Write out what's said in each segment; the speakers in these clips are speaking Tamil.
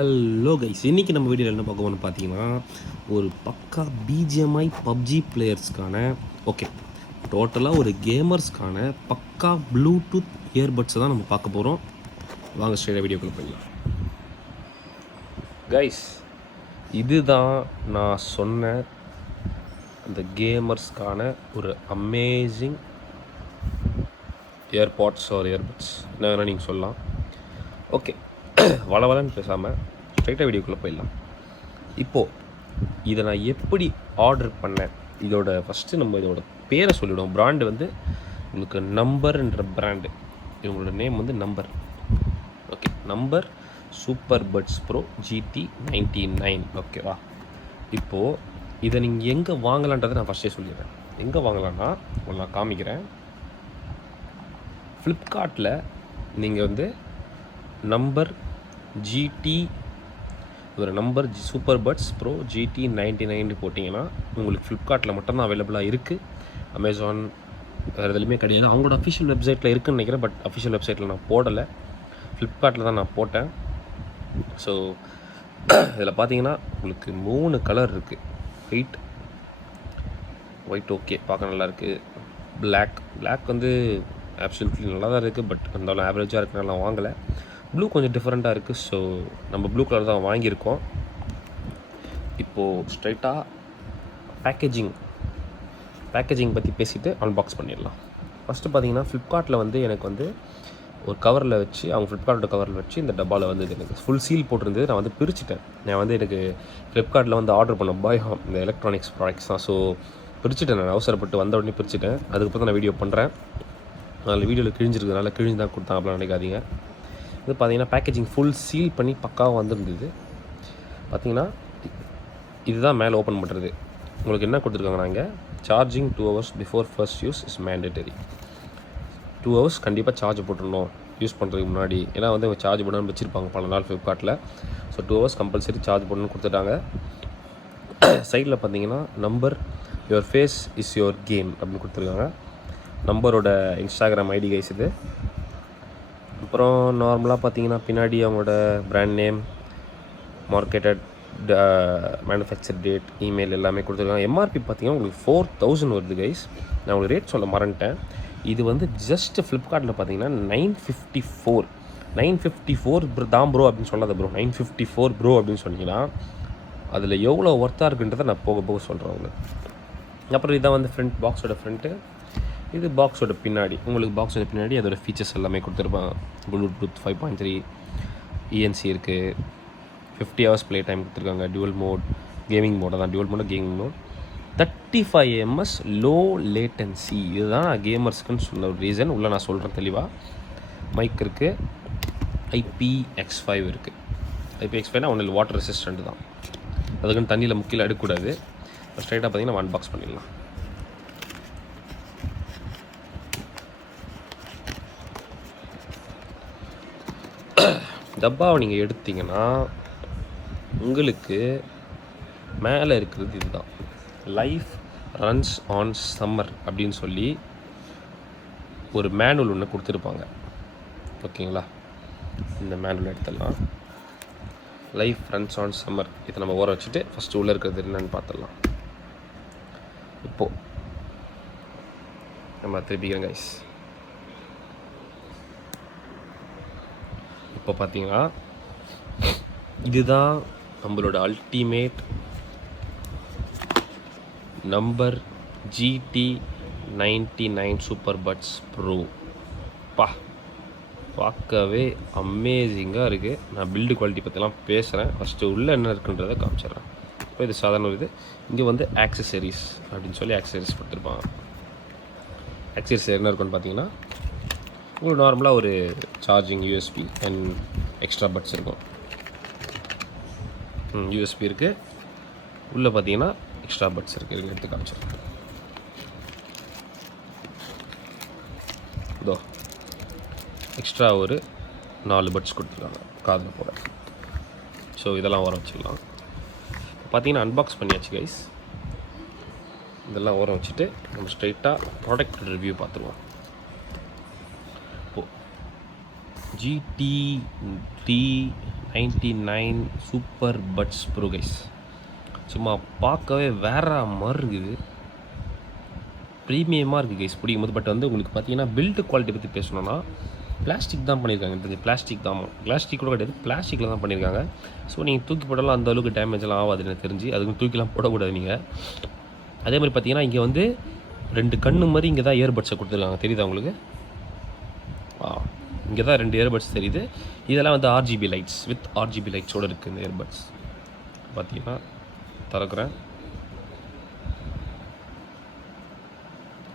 ஹலோ கைஸ், இன்றைக்கி நம்ம வீடியோவில் என்ன பார்க்க போகணும்னு பார்த்தீங்கன்னா, ஒரு பக்கா பிஜிஎம்ஐ பப்ஜி பிளேயர்ஸ்க்கான டோட்டலாக ஒரு கேமர்ஸ்க்கான பக்கா ப்ளூடூத் இயர்பட்ஸை தான் நம்ம பார்க்க போகிறோம். வாங்க ஸ்ட்ரெயிட்டாக வீடியோக்குள்ளே போயிடலாம். கைஸ், இதுதான் நான் சொன்ன அந்த கேமர்ஸ்க்கான ஒரு அமேசிங் இயர்பாட்ஸ் ஆர் இயர்பட்ஸ் என்ன வேணால் நீங்கள் சொல்லலாம். ஓகே, வளவலன்னு பேசாமல் ஸ்ட்ரைட்டாக வீடியோக்குள்ளே போயிடலாம். இப்போது இதை நான் எப்படி ஆர்டர் பண்ணேன், இதோட ஃபஸ்ட்டு நம்ம இதோட பேரை சொல்லிவிடுவோம். பிராண்டு வந்து உங்களுக்கு நம்பர்ன்ற பிராண்டு, இவங்களோட நேம் வந்து number. Okay, number super buds pro GT 99. ஓகேவா? இப்போது இதை நீங்கள் எங்கே வாங்கலான்றதை நான் ஃபஸ்ட்டே சொல்லிடுறேன். எங்கே வாங்கலான்னா நான் காமிக்கிறேன். ஃப்ளிப்கார்ட்டில் நீங்கள் வந்து நம்பர் GT ஒரு number super buds pro GT 99 போட்டிங்கன்னா உங்களுக்கு ஃப்ளிப்கார்ட்டில் மட்டும்தான் அவைலபிளாக இருக்குது. அமேசான் வேறு எதுலையுமே கிடையாது. அவங்களோட அஃபிஷியல் வெப்சைட்டில் இருக்குதுன்னு நினைக்கிறேன், பட் அஃபிஷியல் வெப்சைட்டில் நான் போடலை, ஃப்ளிப்கார்ட்டில் தான் நான் போட்டேன். ஸோ இதில் பார்த்தீங்கன்னா உங்களுக்கு 3 கலர் இருக்குது. ஒயிட் ஓகே, பார்க்க நல்லாயிருக்கு. பிளாக் வந்து ஆப்சல்யூட்லி நல்லா தான் இருக்குது, பட் இருந்தாலும் ஆவரேஜாக இருக்குனால நான் வாங்கலை. ப்ளூ கொஞ்சம் டிஃப்ரெண்ட்டாக இருக்குது, ஸோ நம்ம ப்ளூ கலர் தான் வாங்கியிருக்கோம். இப்போது ஸ்ட்ரைட்டாக பேக்கேஜிங் பற்றி பேசிவிட்டு அன்பாக்ஸ் பண்ணிடலாம். ஃபஸ்ட்டு பார்த்தீங்கன்னா ஃப்ளிப்கார்ட்டில் வந்து எனக்கு வந்து ஒரு கவரில் வச்சு, அவங்க ஃப்ளிப்கார்ட்டோட கவரில் வச்சு இந்த டப்பாவில் வந்து எனக்கு ஃபுல் சீல் போட்டிருந்தது. நான் வந்து பிரிச்சுட்டேன். நான் வந்து எனக்கு ஃப்ளிப்கார்ட்டில் வந்து ஆர்டர் பண்ண பாய்ஹாம் இந்த எலக்ட்ரானிக்ஸ் ப்ராடக்ட்ஸ் தான். ஸோ பிரிச்சுட்டேன், நான் அவசரப்பட்டு வந்த உடனே பிரிச்சுட்டேன். அதுக்கப்புறம் தான் நான் வீடியோ பண்ணுறேன். அதில் வீடியோவில் கிழிஞ்சிருக்கிறதுனால கிழிஞ்சு தான் கொடுத்தாங்க அப்படிலாம் நினைக்காதீங்க. இது பார்த்தீங்கன்னா பேக்கேஜிங் ஃபுல் சீல் பண்ணி பக்காவாக வந்துருந்தது. பார்த்தீங்கன்னா இதுதான் மேலே ஓப்பன் பண்ணுறது. உங்களுக்கு என்ன கொடுத்துருக்காங்க, நாங்கள் charging 2 hours before first use is mandatory. 2 hours கண்டிப்பாக சார்ஜ் போட்டுடணும் யூஸ் பண்ணுறதுக்கு முன்னாடி. ஏன்னா வந்து சார்ஜ் போடணும்னு வச்சுருப்பாங்க பல நாள் ஃப்ளிப்கார்ட்டில். ஸோ 2 hours கம்பல்சரி சார்ஜ் போடணும்னு கொடுத்துட்டாங்க. சைடில் பார்த்தீங்கன்னா number your face is your game அப்படின்னு கொடுத்துருக்காங்க. நம்பரோட இன்ஸ்டாகிராம் ஐடி கைஸ் இது. அப்புறம் நார்மலாக பார்த்தீங்கன்னா பின்னாடி அவங்களோட brand name, marketed, manufacture date, email எல்லாமே கொடுத்துருக்காங்க. எம்ஆர்பி பார்த்தீங்கன்னா உங்களுக்கு 4000 வருது கைஸ். நான் உங்களுக்கு ரேட் சொல்ல மறந்துட்டேன். இது வந்து ஜஸ்ட் ஃப்ளிப்கார்ட்டில் பார்த்தீங்கன்னா 954 தான் ப்ரோ அப்படின்னு சொல்லாத ப்ரோ, 954 ப்ரோ அப்படின்னு சொன்னீங்கன்னா அதில் எவ்வளோ ஒர்த்தாக இருக்குன்றதை நான் போக போக சொல்கிறேன் உங்களுக்கு. அப்புறம் இதான் வந்து பாக்ஸோட ஃப்ரண்ட்டு, இது பாக்ஸோட பின்னாடி. உங்களுக்கு பாக்ஸோட பின்னாடி அதோட ஃபீச்சர்ஸ் எல்லாமே கொடுத்துருப்பாங்க. ப்ளூடூத் 5.3 ENC இருக்குது. 50 hours ப்ளே டைம் கொடுத்துருக்காங்க. டியூவல் மோட் கேமிங் மோட தான், டியூவல் மோட gaming mode. 35 ms low latency. இதுதான் நான் கேமர்ஸ்க்குன்னு சொன்ன ஒரு ரீசன். உள்ளே நான் சொல்கிறேன் தெளிவாக. மைக் இருக்குது. IPX5 இருக்குது. IPX5னா ஒன்றும் இல்லை, வாட்டர் ரெசிஸ்டண்ட் தான். அதுக்குன்னு தண்ணியில் முக்கியில் எடுக்கக்கூடாது. ஸ்ட்ரைட்டாக பார்த்தீங்கன்னா அன்பாக்ஸ் பண்ணிடலாம். டப்பாவை நீங்கள் எடுத்தீங்கன்னா உங்களுக்கு மேலே இருக்கிறது இதுதான், லைஃப் ரன்ஸ் ஆன் சம்மர் அப்படின்னு சொல்லி ஒரு மேனுவல் ஒன்று கொடுத்துருப்பாங்க. ஓகேங்களா? இந்த மேனுவல் எடுத்துடலாம். லைஃப் ரன்ஸ் ஆன் சம்மர் இதை நம்ம ஓர வச்சுட்டு ஃபஸ்ட்டு உள்ளே இருக்கிறது என்னன்னு பார்த்துடலாம். இப்போது நம்ம திருப்பிக்கிறோம் கைஸ். இப்போ பார்த்தீங்கன்னா இதுதான் நம்மளோட ultimate number GT 99 super buds pro. பார்க்கவே அமேசிங்காக இருக்குது. நான் பில்டு குவாலிட்டி பற்றிலாம் பேசுகிறேன். ஃபஸ்ட்டு உள்ளே என்ன இருக்குன்றதை காமிச்சிட்றேன். இப்போ இது சாதாரண இது. இங்கே வந்து ஆக்சசரிஸ் அப்படின்னு சொல்லி ஆக்சசரிஸ் கொடுத்துருப்பாங்க. ஆக்சசரிஸ் என்ன இருக்குன்னு பார்த்தீங்கன்னா உங்களுக்கு நார்மலாக ஒரு charging USB and extra buds இருக்கும். USB இருக்குது. உள்ளே பார்த்தீங்கன்னா எக்ஸ்ட்ரா பட்ஸ் இருக்குது. எடுத்து காமிச்சிருக்கேன். இதோ எக்ஸ்ட்ரா ஒரு 4 பட்ஸ் கொடுத்துருக்காங்க காதில் போட. ஸோ இதெல்லாம் ஓரம் வச்சுக்கலாம். பார்த்தீங்கன்னா அன்பாக்ஸ் பண்ணியாச்சு கைஸ். இதெல்லாம் ஓரம் வச்சுட்டு நம்ம ஸ்ட்ரைட்டாக ப்ராடக்ட் ரிவ்யூ பார்த்துருவோம். GT 99 super buds pro guys. சும்மா பார்க்கவே வேற மாதிரி இருக்குது, ப்ரீமியமாக இருக்குது கைஸ் பிடிக்கும்போது. பட் வந்து உங்களுக்கு பார்த்தீங்கன்னா பில்டு குவாலிட்டி பற்றி பேசணுன்னா பிளாஸ்டிக் தான் பண்ணியிருக்காங்க. இந்த பிளாஸ்டிக் தான், பிளாஸ்டிக் கூட கிடையாது, பிளாஸ்டிக்கில் தான் பண்ணியிருக்காங்க. ஸோ நீங்கள் தூக்கி போட்டாலும் அந்த அளவுக்கு டேமேஜ்லாம் ஆகாது எனக்கு தெரிஞ்சு. அதுக்கு தூக்கிலாம் போடக்கூடாது நீங்கள். அதே மாதிரி பார்த்தீங்கன்னா இங்கே வந்து 2 கண்ணு மாதிரி இங்கே தான் இயர்பட்ஸை கொடுத்துருக்காங்க, தெரியுதா உங்களுக்கு? இங்கே தான் 2 இயர்பட்ஸ் தெரியுது. இதெல்லாம் வந்து RGB லைட்ஸ், வித் RGB லைட்ஸோடு இருக்குது இந்த இயர்பட்ஸ். பார்த்தீங்கன்னா திறக்கிறேன்,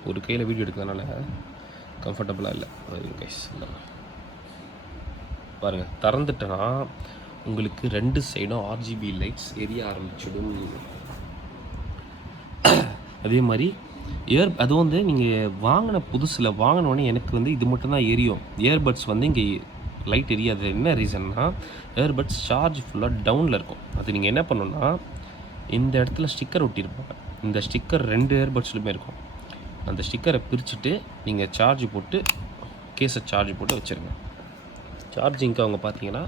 ஒரு கையில் வீடியோ எடுக்கிறதுனால கம்ஃபர்டபுளாக இல்லை கைஸ். பாருங்கள், திறந்துட்டேன்னா உங்களுக்கு 2 சைடும் RGB லைட்ஸ் எரிய ஆரம்பிச்சிடும். அதே மாதிரி அது வந்து நீங்கள் வாங்கின புதுசில் வாங்கினோடனே எனக்கு வந்து இது மட்டும்தான் எரியும். இயர்பட்ஸ் வந்து இங்கே லைட் எரியாது. என்ன ரீசன்னா, இயர்பட்ஸ் சார்ஜ் ஃபுல்லாக டவுனில் இருக்கும். அது நீங்கள் என்ன பண்ணணுன்னா, இந்த இடத்துல ஸ்டிக்கர் ஒட்டியிருப்பாங்க. இந்த ஸ்டிக்கர் 2 இயர்பட்ஸ்லையுமே இருக்கும். அந்த ஸ்டிக்கரை பிரிச்சுட்டு நீங்கள் சார்ஜ் போட்டு கேஸை சார்ஜ் போட்டு வச்சுருங்க. சார்ஜிங்க்கு அவங்க பார்த்தீங்கன்னா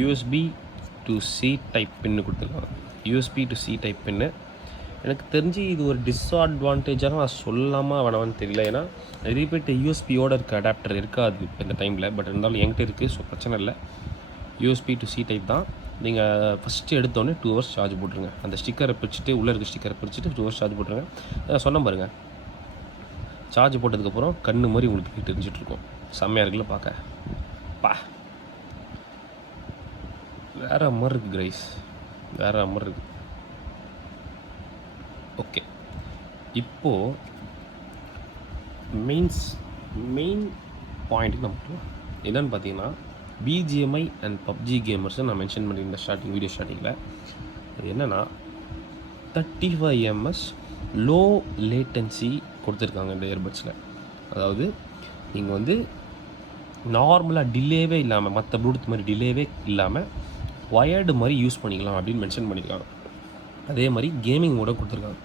USB to C டைப் பின்னு கொடுத்துருக்காங்க. USB to C டைப் பின்னு. எனக்கு தெரிஞ்சு இது ஒரு டிஸ்அட்வான்டேஜாக நான் சொல்லாமல் வேணான்னு தெரியல. ஏன்னா நிறைய பேர்ட்டு யூஎஸ்பியோட இருக்க அடாப்டர் இருக்காது இப்போ இந்த டைமில். பட் இருந்தாலும் என்கிட்ட இருக்குது, ஸோ பிரச்சனை இல்லை. USB to C டைப் தான். நீங்கள் ஃபஸ்ட்டு எடுத்தோடனே 2 hours சார்ஜ் போட்டுருங்க. அந்த ஸ்டிக்கரை பிரிச்சுட்டு, உள்ளே இருக்க ஸ்டிக்கரை பிரிச்சுட்டு 2 hours சார்ஜ் போட்டுருங்க. சொன்ன பாருங்கள், சார்ஜ் போட்டதுக்கப்புறம் கண்ணு மாதிரி உங்களுக்கு தெரிஞ்சிட்ருக்கும். செம்மையாக இருக்குல்ல பார்க்க? வேறு மாதிரி இருக்குது கைஸ், வேறு மாதிரி இருக்குது. ஓகே, இப்போது மெயின் பாயிண்ட்டுக்கு நம்ம போகலாம். என்னென்னு பார்த்தீங்கன்னா, BGMI அண்ட் PUBG கேமர்ஸை நான் மென்ஷன் பண்ணியிருந்தேன் வீடியோ ஸ்டார்டிங்கில். அது என்னென்னா 35 ms லோ லேட்டன்சி கொடுத்துருக்காங்க இந்த இயர்பட்ஸில். அதாவது நீங்கள் வந்து நார்மலாக டிலேவே இல்லாமல், மற்ற ப்ளூடூத் மாதிரி டிலேவே இல்லாமல் ஒயர்டு மாதிரி யூஸ் பண்ணிக்கலாம் அப்படின்னு மென்ஷன் பண்ணியிருக்காங்க. அதே மாதிரி கேமிங் மோட கொடுத்துருக்காங்க.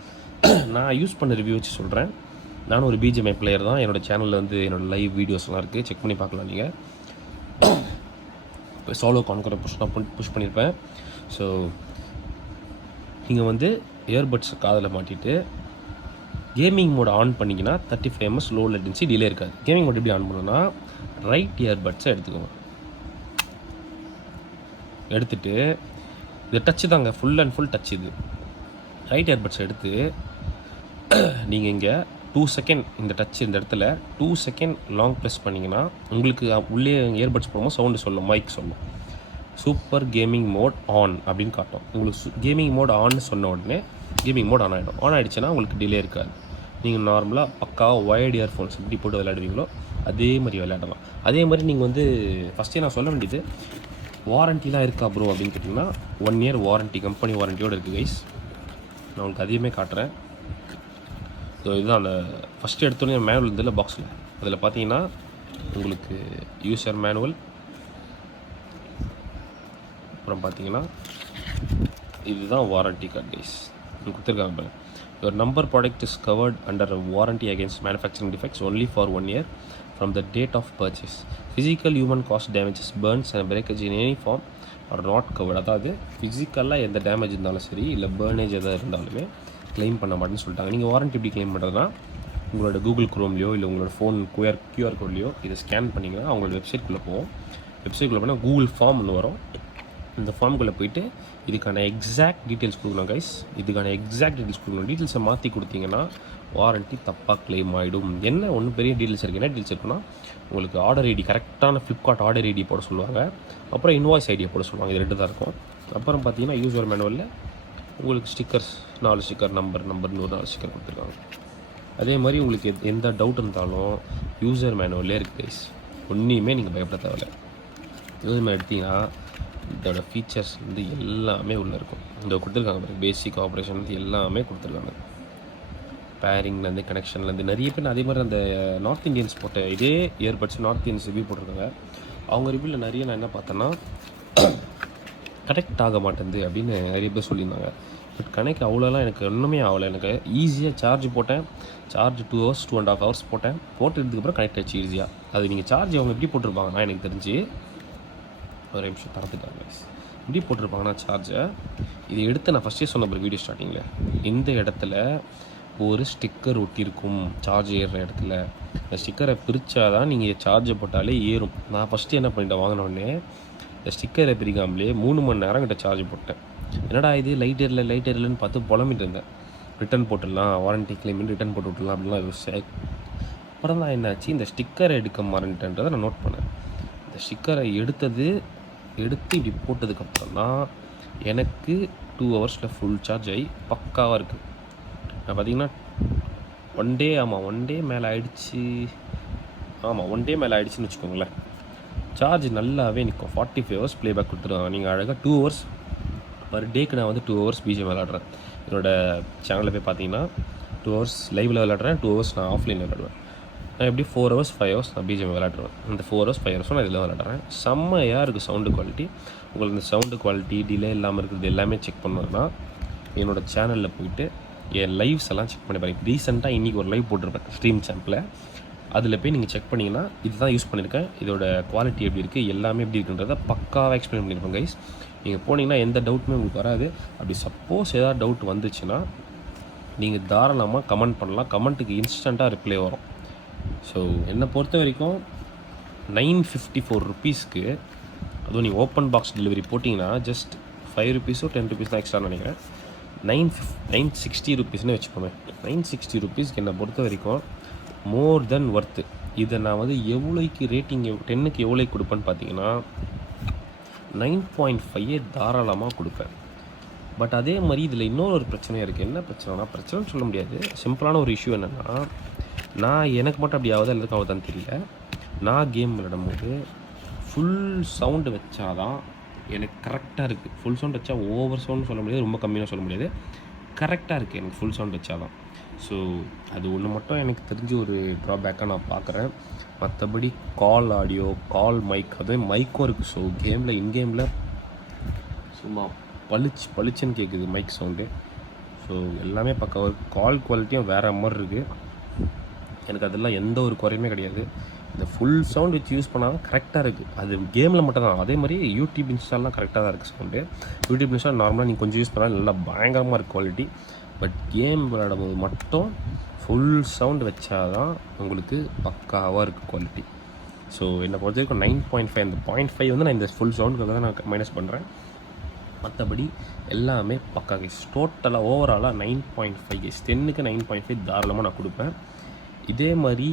நான் யூஸ் பண்ண ரிவ்யூ வச்சு சொல்கிறேன். நானும் ஒரு BGMI பிளேயர் தான். என்னோடய சேனலில் வந்து என்னோடய லைவ் வீடியோஸ்லாம் இருக்குது, செக் பண்ணி பார்க்கலாம் நீங்கள். இப்போ சோலோ கான்கரை புஷ் பண்ணியிருப்பேன். ஸோ நீங்கள் வந்து இயர்பட்ஸ் காதில் மாட்டிட்டு கேமிங் மோட் ஆன் பண்ணிங்கன்னா 35 ms லோ லேட்டன்சி டிலே இருக்காது. கேமிங் மோட் எப்படி ஆன் பண்ணணும்னா, ரைட் இயர்பட்ஸை எடுத்துக்கோங்க. எடுத்துகிட்டு இது டச்சு தாங்க, ஃபுல் அண்ட் ஃபுல் டச். இது ரைட் இயர்பட்ஸ் எடுத்து நீங்கள் இங்கே 2 செகண்ட் இந்த டச் இந்த இடத்துல 2 செகண்ட் லாங் ப்ரெஸ் பண்ணிங்கன்னா உங்களுக்கு உள்ளே இயர்பட்ஸ் போகும்போது சவுண்டு சொல்லும், மைக் சொல்லும். சூப்பர் கேமிங் மோட் ஆன் அப்படின்னு காட்டும். உங்களுக்கு கேமிங் மோட் ஆன்னு சொன்ன உடனே கேமிங் மோட் ஆன் ஆகிடும். ஆன் ஆகிடுச்சுன்னா உங்களுக்கு டிலே இருக்காது. நீங்கள் நார்மலாக பக்காவாக ஒயர்டு இயர்ஃபோன்ஸ் எப்படி போட்டு விளையாடுவீங்களோ அதே மாதிரி விளையாடலாம். அதே மாதிரி நீங்கள் வந்து ஃபஸ்ட்டே நான் சொல்ல வேண்டியது, வாரண்டிலாம் இருக்கா ப்ரோ அப்படின்னு கேட்டிங்கன்னா 1 year வாரண்ட்டி, கம்பெனி வாரண்ட்டியோடு இருக்குது கைஸ். நான் உங்களுக்கு அதையுமே காட்டுறேன். ஸோ இதுதான் அந்த ஃபஸ்ட்டு எடுத்தோடனே மேனுவல் இருந்ததில்ல பாக்ஸில், அதில் பார்த்தீங்கன்னா உங்களுக்கு யூசர் மேனுவல், அப்புறம் பார்த்தீங்கன்னா இதுதான் வாரண்ட்டி கார்டு கைஸ் கொடுத்துருக்காங்க பாருங்க. Your number product is covered under a warranty against manufacturing defects only for 1 year from the date of purchase. Physical human caused damages, burns and breakage in any form are not covered. அதாவது ஃபிசிக்கலாக எந்த டேமேஜ் இருந்தாலும் சரி, இல்லை பேர்னேஜ் எதாவது இருந்தாலுமே கிளைம் பண்ண மாட்டேன்னு சொல்லிட்டாங்க. நீங்கள் வாரண்ட்டி எப்படி கிளைம் பண்ணுறதுனா, உங்களோட கூகுள் குரோம்லையோ இல்லை உங்களோட ஃபோன் QR கோட்லையோ இதை ஸ்கேன் பண்ணிங்கன்னா அவங்களோட வெப்சைட்குள்ளே போவோம். வெப்சைட்குள்ளே போனால் கூகுள் ஃபார்ம் ஒன்று வரும். இந்த ஃபார்முக்குள்ளே போய்ட்டு இதுக்கான எக்ஸாக்ட் டீட்டெயில்ஸ் கொடுக்கணும் கைஸ். இதுக்கான எக்ஸாக்ட் டீட்டெயில்ஸ் கொடுக்கணும். டீட்டெயில்ஸை மாற்றி கொடுத்தீங்கன்னா வாரண்ட்டி தப்பாக கிளைம் ஆகிடும். என்ன ஒன்றும் பெரிய டீட்டெயில்ஸ் இருக்குது. என்ன டீட்டெயில்ஸ் இருக்குன்னா, உங்களுக்கு ஆர்டர் ஐடி, கரெக்டான ஃப்ளிப்கார்ட் ஆர்டர் ஐடி போட சொல்லுவாங்க. அப்புறம் இன்வாய்ஸ் ஐடியை போட சொல்லுவாங்க. இது 2 தான் இருக்கும். அப்புறம் பார்த்தீங்கன்னா யூசர் மேனுவலில் உங்களுக்கு ஸ்டிக்கர்ஸ் 4 ஸ்டிக்கர், நம்பர்னு ஒரு 4 ஸ்டிக்கர் கொடுத்துருக்காங்க. அதே மாதிரி உங்களுக்கு எந்த டவுட் இருந்தாலும் யூசர் மேனுவல்லே இருக்குது கைஸ். ஒன்றையுமே நீங்கள் பயப்பட தேவையில்லை. யூசர் மேனுவல் எடுத்திங்கன்னா இதோட ஃபீச்சர்ஸ் வந்து எல்லாமே உள்ளே இருக்கும். இந்த கொடுத்துருக்காங்க பாருங்க, பேசிக் ஆப்ரேஷன் வந்து எல்லாமே கொடுத்துருக்காங்க. பேரிங்லேருந்து கனெக்ஷன்லேருந்து நிறைய பேர் அதே மாதிரி அந்த நார்த் இந்தியன்ஸ் போட்ட இதே இயர்பட்ஸ் நார்த் இந்தியன்ஸ் ரிவ்யூ போட்டிருக்காங்க. அவங்க ரிவ்யூவில் நிறைய நான் என்ன பார்த்தேன்னா, கனெக்ட் ஆக மாட்டேங்குது அப்படின்னு நிறைய பேர் சொல்லியிருந்தாங்க. பட் கனெக்ட் அவ்வளோலாம் எனக்கு ஒன்றுமே ஆகலை. எனக்கு ஈஸியாக சார்ஜ் போட்டேன். சார்ஜ் 2 hours 2.5 hours போட்டதுக்கப்புறம் கனெக்ட் ஆச்சு ஈஸியாக. அது நீங்கள் சார்ஜ் அவங்க எப்படி போட்டிருப்பாங்கன்னா, எனக்கு தெரிஞ்சு ஒரு நிமிஷம் தரத்துக்காக கைஸ் இப்படி போட்டிருப்பாங்கன்னா சார்ஜை இது எடுத்து நான் ஃபஸ்ட்டே சொன்ன ஒரு வீடியோ ஸ்டார்டிங்கில் இந்த இடத்துல ஒரு ஸ்டிக்கர் ஒட்டியிருக்கும் சார்ஜ் ஏறுற இடத்துல. இந்த ஸ்டிக்கரை பிரித்தா தான் நீங்கள் சார்ஜை போட்டாலே ஏறும். நான் ஃபஸ்ட்டு என்ன பண்ணிட்டேன், வாங்கினோடனே இந்த ஸ்டிக்கரை பிரிக்காமலே 3 மணி நேரம் கிட்ட சார்ஜ் போட்டேன். என்னடா இது லைட் ஏறலன்னு பார்த்து புலம்பிட்டு இருந்தேன். ரிட்டன் போட்டுடலாம், வாரண்ட்டி கிளைம் ரிட்டன் போட்டு விட்டுலாம் அப்படின்லாம் யோசிச்சேன். அப்புறம் தான் என்னாச்சு, இந்த ஸ்டிக்கரை எடுக்க மறந்துட்டேன்றதை நான் நோட் பண்ணேன். இந்த ஸ்டிக்கரை எடுத்து இப்படி போட்டதுக்கப்புறம் தான் எனக்கு 2 ஹவர்ஸில் ஃபுல் சார்ஜ் ஆகி பக்காவாக இருக்குது. நான் பார்த்தீங்கன்னா ஒன் டே மேலே ஆகிடுச்சு. ஒன் டே மேலே ஆகிடுச்சின்னு வச்சுக்கோங்களேன். சார்ஜ் நல்லாவே நிற்கும். 45 ஹவர்ஸ் ப்ளேபேக் கொடுத்துருவாங்க. நீங்கள் அழகாக 2 ஹவர்ஸ் பர் டேக்கு நான் வந்து 2 ஹவர்ஸ் பிஜிஎம் விளாட்றேன். என்னோடய சேனலில் போய் பார்த்தீங்கன்னா 2 ஹவர்ஸ் லைவில் விளாட்றேன், 2 ஹவர்ஸ் நான் ஆஃப்லைனில் விளாடுவேன். நான் எப்படி 4 ஹவர்ஸ் 5 ஹவர்ஸ் நான் பிஜிஎம் விளாட்ருவேன். இந்த 4 ஹவர்ஸ் 5 ஹவர்ஸும் நான் இதில் விளாட்றேன். செம்மையாக இருக்குது சவுண்டு குவாலிட்டி. உங்களுக்கு இந்த சவுண்டு குவாலிட்டி டிலே இல்லாமல் இருக்கிறது எல்லாமே செக் பண்ணணும்னா என்னோடய சேனலில் போயிட்டு என் லைவ்ஸ் எல்லாம் செக் பண்ணி பாருங்கள். ரீசெண்டாக இன்றைக்கி ஒரு லைவ் போட்டிருப்பேன் ஸ்ட்ரீம் சாம்பில். அதில் போய் நீங்கள் செக் பண்ணிங்கன்னா இதுதான் யூஸ் பண்ணியிருக்கேன், இதோட குவாலிட்டி எப்படி இருக்குது, எல்லாமே எப்படி இருக்குன்றதை பக்காவாக எக்ஸ்பிளைன் பண்ணியிருப்பேன் கைஸ். நீங்கள் போனீங்கன்னா எந்த டவுட்டுமே உங்களுக்கு வராது. அப்படி சப்போஸ் ஏதாவது டவுட் வந்துச்சுன்னா நீங்கள் தாராளமாக கமெண்ட் பண்ணலாம். கமெண்ட்டுக்கு இன்ஸ்டண்ட்டாக ரிப்ளை வரும். ஸோ என்னை பொறுத்த வரைக்கும் 954 ருபீஸ்க்கு, அதுவும் நீங்கள் ஓப்பன் பாக்ஸ் டெலிவரி போட்டிங்கன்னா ஜஸ்ட் 5 ருபீஸோ 10 ருபீஸ் தான் எக்ஸ்ட்ரா நினைக்கிறேன். 960 ருபீஸ்னு வச்சுப்போமே. 960 ருபீஸ்க்கு என்னை பொறுத்த வரைக்கும் மோர் தென் ஒர்த்து. இதை நான் வந்து எவ்வளோக்கு ரேட்டிங் 10க்கு எவ்வளோக்கு கொடுப்பேன்னு பார்த்தீங்கன்னா 9.5 தாராளமாக கொடுப்பேன். பட் அதே மாதிரி இதில் இன்னொரு பிரச்சனையாக இருக்குது. என்ன பிரச்சனைன்னு சொல்ல முடியாது. சிம்பிளான ஒரு இஷ்யூ என்னென்னா, எனக்கு மட்டும் அப்படி ஆகுது எல்லாருக்கும் ஆகுதான்னு தெரியல. நான் கேம் விளையாடும்போது ஃபுல் சவுண்டு வச்சாதான் எனக்கு கரெக்டாக இருக்குது. ஃபுல் சவுண்ட் வச்சா ஓவர் சவுண்ட் சொல்ல முடியாது, ரொம்ப கம்மியாக சொல்ல முடியாது, கரெக்டாக இருக்குது எனக்கு ஃபுல் சவுண்ட் வச்சாதான். ஸோ அது ஒன்று மட்டும் எனக்கு தெரிஞ்சு ஒரு ட்ராபேக்காக நான் பார்க்குறேன். மற்றபடி கால் ஆடியோ, கால் மைக், அதே மைக்கும் இருக்குது. ஸோ கேமில் இன்கேமில் சும்மா பளிச்சுன்னு கேட்குது மைக் சவுண்டு. ஸோ எல்லாமே பக்கம். கால் குவாலிட்டியும் வேறு மாதிரி இருக்குது. எனக்கு அதெல்லாம் எந்த ஒரு குறையுமே கிடையாது. இந்த ஃபுல் சவுண்ட் வச்சு யூஸ் பண்ணால் கரெக்டாக இருக்குது. அது கேமில் மட்டும் தான். அதே மாதிரி யூடியூப் இன்ஸ்டால்லாம் கரெக்டாக தான் இருக்குது சவுண்டு. யூடியூப் இன்ஸ்டால் நார்மலாக நீங்கள் கொஞ்சம் யூஸ் பண்ணால் நல்லா பயங்கரமாக இருக்குது குவாலிட்டி. பட் கேம் விளையாடும்போது மட்டும் ஃபுல் சவுண்ட் வச்சா தான் உங்களுக்கு பக்காவாக இருக்குது குவாலிட்டி. ஸோ என்னை பொறுத்த வரைக்கும் 9.5, அந்த 0.5 வந்து நான் இந்த ஃபுல் சவுண்டுக்காக தான் நான் மைனஸ் பண்ணுறேன். மற்றபடி எல்லாமே பக்கா கைஸ். டோட்டலாக ஓவராலாக 9.5 கைஸ். 10க்கு 9.5 தாராளமாக நான் கொடுப்பேன். இதே மாதிரி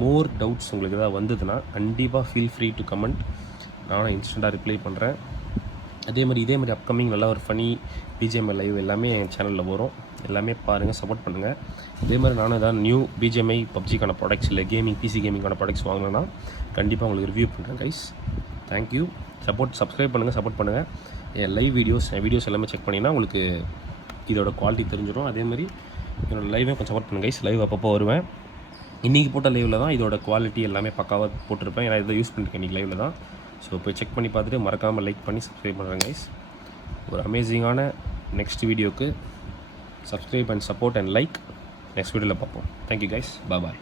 மோர் டவுட்ஸ் உங்களுக்கு எதாவது வந்ததுன்னா கண்டிப்பாக ஃபீல் ஃப்ரீ டு கமெண்ட். நானும் இன்ஸ்டண்ட்டாக ரிப்ளை பண்ணுறேன். இதே மாதிரி அப்கமிங் நல்லா ஒரு ஃபனி பிஜிஎம்ஐ லைவ் எல்லாமே என் சேனலில் வரும். எல்லாமே பாருங்கள், சப்போர்ட் பண்ணுங்கள். இதே மாதிரி நானும் ஏதாவது நியூ பிஜிஎம்ஐ பப்ஜிக்கான ப்ராடக்ட்ஸ் இல்லை பிசி கேமிங்கான ப்ராடக்ட்ஸ் வாங்கினேன்னா கண்டிப்பாக உங்களுக்கு ரிவ்யூ பண்ணுறேன் கைஸ். தேங்க்யூ. சப்ஸ்கிரைப் பண்ணுங்கள், சப்போர்ட் பண்ணுங்கள். என் வீடியோஸ் எல்லாமே செக் பண்ணிங்கன்னா உங்களுக்கு இதோட குவாலிட்டி தெரிஞ்சிடும். அதே மாதிரி என்னோடய லைவே கொஞ்சம் சப்போர்ட் பண்ணுங்கள் கைஸ். லைவ் அப்பப்போ வருவேன். இன்றைக்கி போட்ட லைவில் தான் இதோட குவாலிட்டி எல்லாமே பக்காவாக போட்டிருப்பேன். ஏன்னா இதை யூஸ் பண்ணியிருக்கேன் இன்றைக்கி லைவில் தான். ஸோ போய் செக் பண்ணி பார்த்துட்டு மறக்காமல் லைக் பண்ணி சப்ஸ்கிரைப் பண்ணுறேன் கைஸ். ஒரு அமேசிங்கான நெக்ஸ்ட் வீடியோக்கு subscribe and support and like next வீடியோவில் பார்ப்போம். Thank you guys. பாய்.